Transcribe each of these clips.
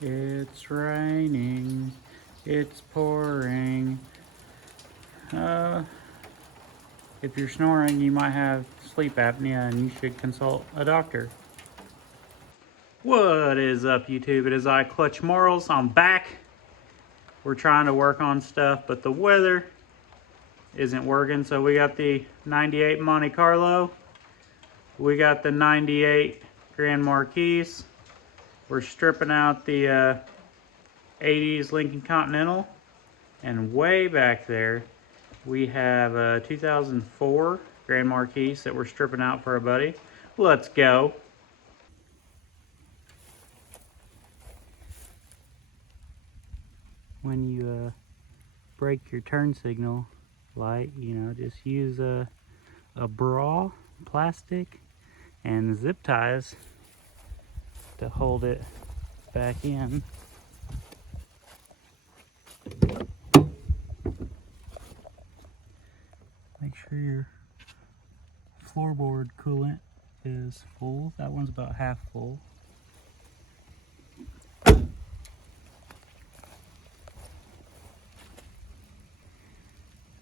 It's raining. It's pouring. If you're snoring, you might have sleep apnea and you should consult a doctor. What is up, YouTube? It is I, Clutch Marles. I'm back. We're trying to work on stuff, but the weather isn't working. So we got the 98 Monte Carlo. We got the 98 Grand Marquis. We're stripping out the 80s Lincoln Continental. And way back there, we have a 2004 Grand Marquis that we're stripping out for a buddy. Let's go. When you break your turn signal light, just use a bra, plastic, and zip ties to hold it back in. Make sure your floorboard coolant is full. That one's about half full.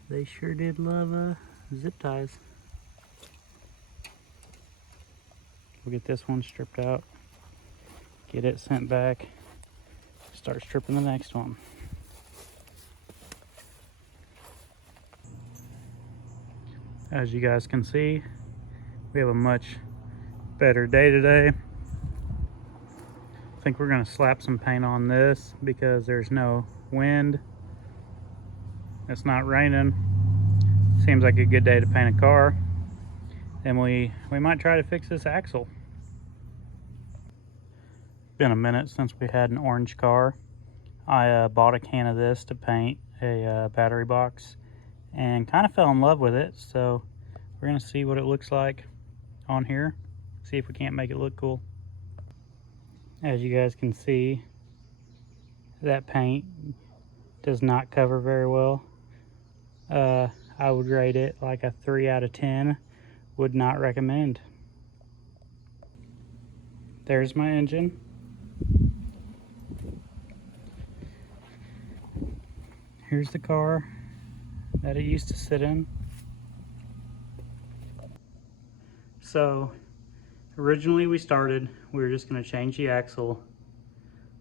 They sure did love zip ties. We'll get this one stripped out, get it sent back, start stripping the next one. As you guys can see, we have a much better day today. I think we're gonna slap some paint on this because there's no wind. It's not raining. Seems like a good day to paint a car. And we might try to fix this axle. Been a minute since we had an orange car. I bought a can of this to paint a battery box and kind of fell in love with it. So we're gonna see what it looks like on here. See if we can't make it look cool. As you guys can see, that paint does not cover very well. I would rate it like a 3 out of 10. Would not recommend. There's my engine. Here's the car that it used to sit in. So originally we were just going to change the axle.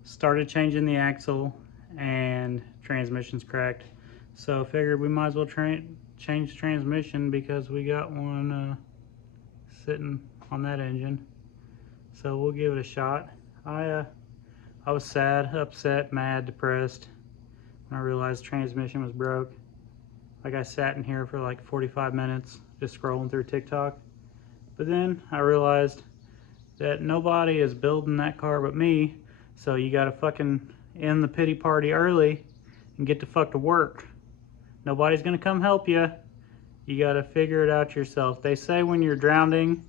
Started changing the axle and transmission's cracked. So figured we might as well change the transmission because we got one sitting on that engine. So we'll give it a shot. I was sad, upset, mad, depressed when I realized the transmission was broke. Like, I sat in here for like 45 minutes just scrolling through TikTok. But then I realized that nobody is building that car but me. So you gotta fucking end the pity party early and get the fuck to work. Nobody's gonna come help you. You gotta figure it out yourself. They say when you're drowning,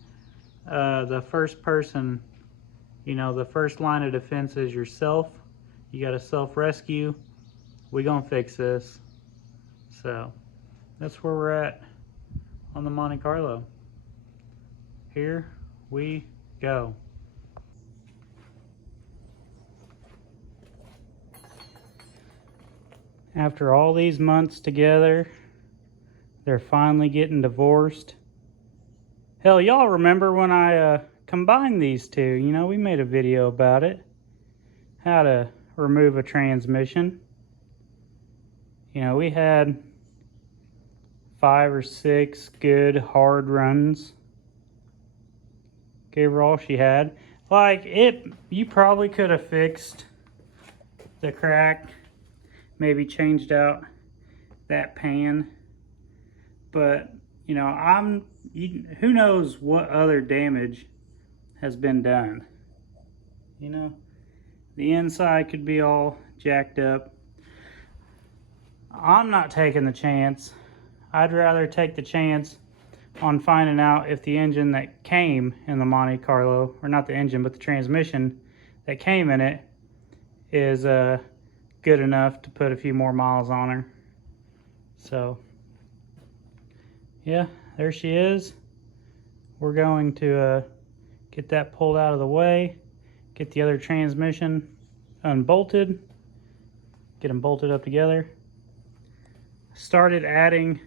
the first person, the first line of defense is yourself. You gotta self-rescue. We gonna fix this. So that's where we're at on the Monte Carlo. Here we go. After all these months together, they're finally getting divorced. Hell, y'all remember when I combined these two? We made a video about it. How to remove a transmission. We had 5 or 6 good hard runs. Gave her all she had. You probably could have fixed the crack. Maybe changed out that pan. But, who knows what other damage has been done. The inside could be all jacked up. I'm not taking the chance. I'd rather take the chance on finding out if the engine that came in the Monte Carlo, or not the engine, but the transmission that came in it, is good enough to put a few more miles on her. So, yeah, there she is. We're going to get that pulled out of the way, get the other transmission unbolted, get them bolted up together. Started adding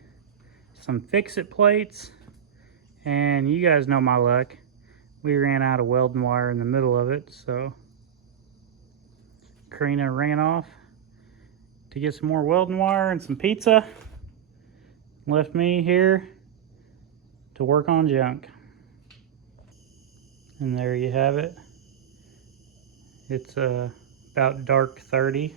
some fix-it plates, and you guys know my luck. We ran out of welding wire in the middle of it, so Karina ran off to get some more welding wire and some pizza. Left me here to work on junk. And there you have it. It's about dark 30.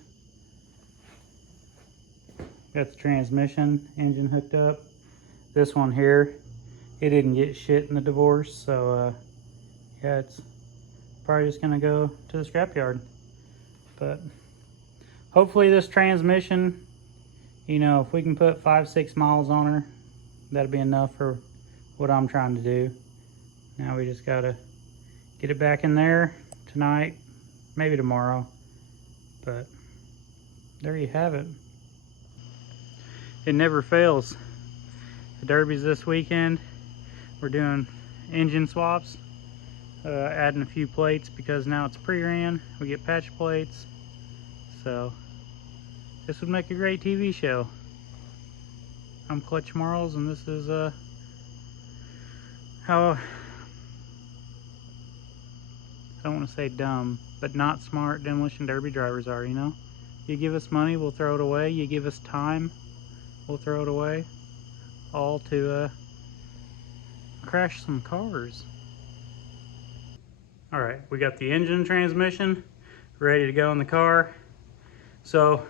Got the transmission engine hooked up. This one here, it didn't get shit in the divorce, so yeah, it's probably just gonna go to the scrapyard. But hopefully this transmission, you know, if we can put 5-6 miles on her, that'll be enough for what I'm trying to do. Now we just gotta get it back in there tonight, maybe tomorrow. But there you have it. It never fails. The Derby's this weekend. We're doing engine swaps, adding a few plates because now it's pre-ran. We get patch plates. So this would make a great TV show. I'm Clutch Marles, and this is how, I don't want to say dumb, but not smart demolition derby drivers are, you know? You give us money, we'll throw it away. You give us time, we'll throw it away. All to crash some cars. All right, we got the engine transmission ready to go in the car. So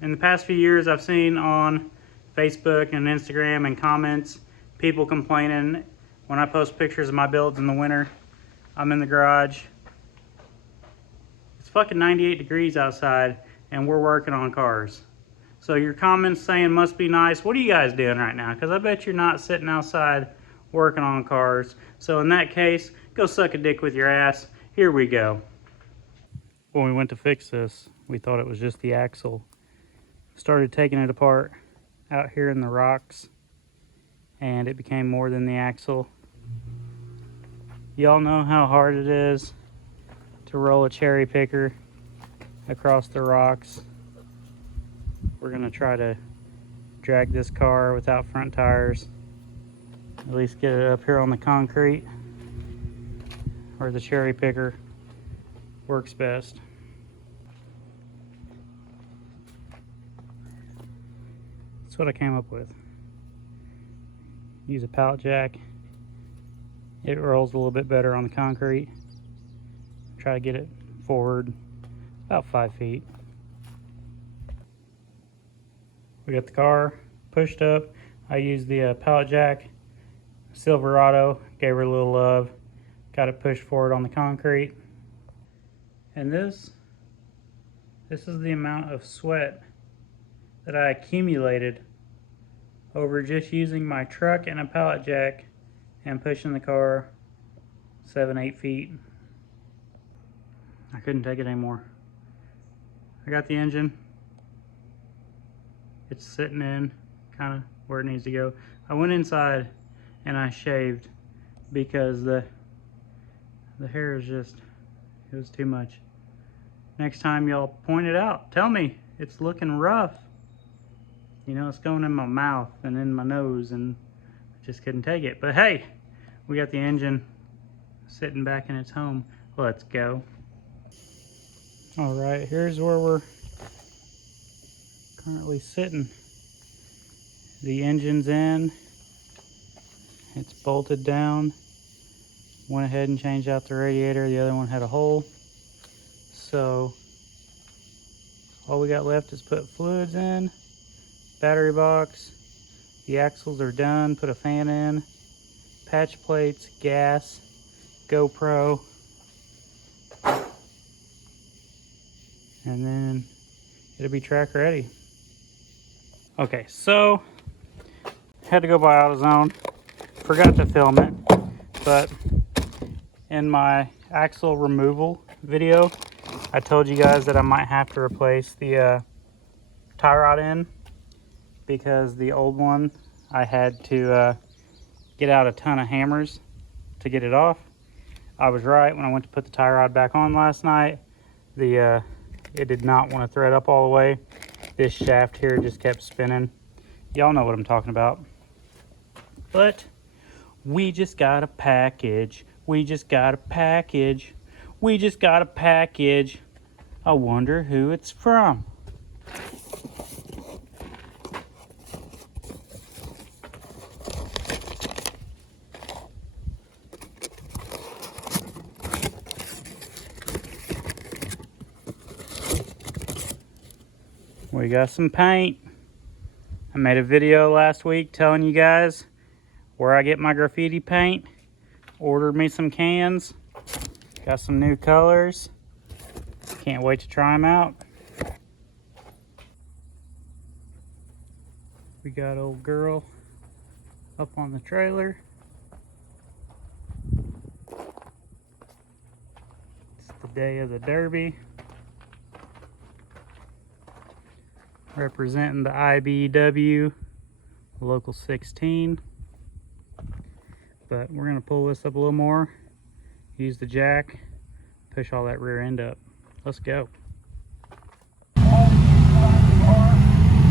in the past few years, I've seen on Facebook and Instagram and comments, people complaining when I post pictures of my builds in the winter. I'm in the garage. It's fucking 98 degrees outside and we're working on cars. So your comments saying must be nice. What are you guys doing right now? Because I bet you're not sitting outside working on cars. So in that case, go suck a dick with your ass. Here we go. When we went to fix this, we thought it was just the axle. Started taking it apart out here in the rocks, and it became more than the axle. Y'all know how hard it is to roll a cherry picker across the rocks. We're gonna try to drag this car without front tires. At least get it up here on the concrete where the cherry picker works best. That's what I came up with. Use a pallet jack. It rolls a little bit better on the concrete. Try to get it forward about 5 feet. We got the car pushed up. I used the pallet jack, Silverado, gave her a little love, got it pushed forward on the concrete. And this is the amount of sweat that I accumulated over just using my truck and a pallet jack and pushing the car 7-8 feet. I couldn't take it anymore. I got the engine. It's sitting in kind of where it needs to go. I went inside and I shaved because the hair is just, it was too much. Next time y'all point it out, tell me it's looking rough. You know, it's going in my mouth and in my nose, and I just couldn't take it. But hey, we got the engine sitting back in its home. Let's go. All right, here's where we're currently sitting. The engine's in. It's bolted down. Went ahead and changed out the radiator. The other one had a hole. So all we got left is put fluids in, battery box. The axles are done. Put a fan in, patch plates, gas, GoPro, and then it'll be track ready. Okay, so had to go by AutoZone. Forgot to film it, but in my axle removal video, I told you guys that I might have to replace the tie rod in because the old one I had to get out a ton of hammers to get it off. I was right. When I went to put the tie rod back on last night, the it did not want to thread up all the way. This shaft here just kept spinning. Y'all know what I'm talking about. But we just got a package. We just got a package. We just got a package. I wonder who it's from. We got some paint. I made a video last week telling you guys where I get my graffiti paint. Ordered me some cans. Got some new colors. Can't wait to try them out. We got old girl up on the trailer. It's the day of the Derby. Representing the IBEW, local 16. But we're gonna pull this up a little more, use the jack, push all that rear end up. Let's go.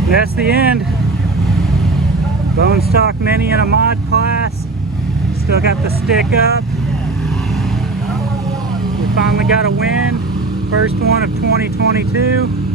That's the end. Bone stock mini in a mod class. Still got the stick up. We finally got a win. First one of 2022.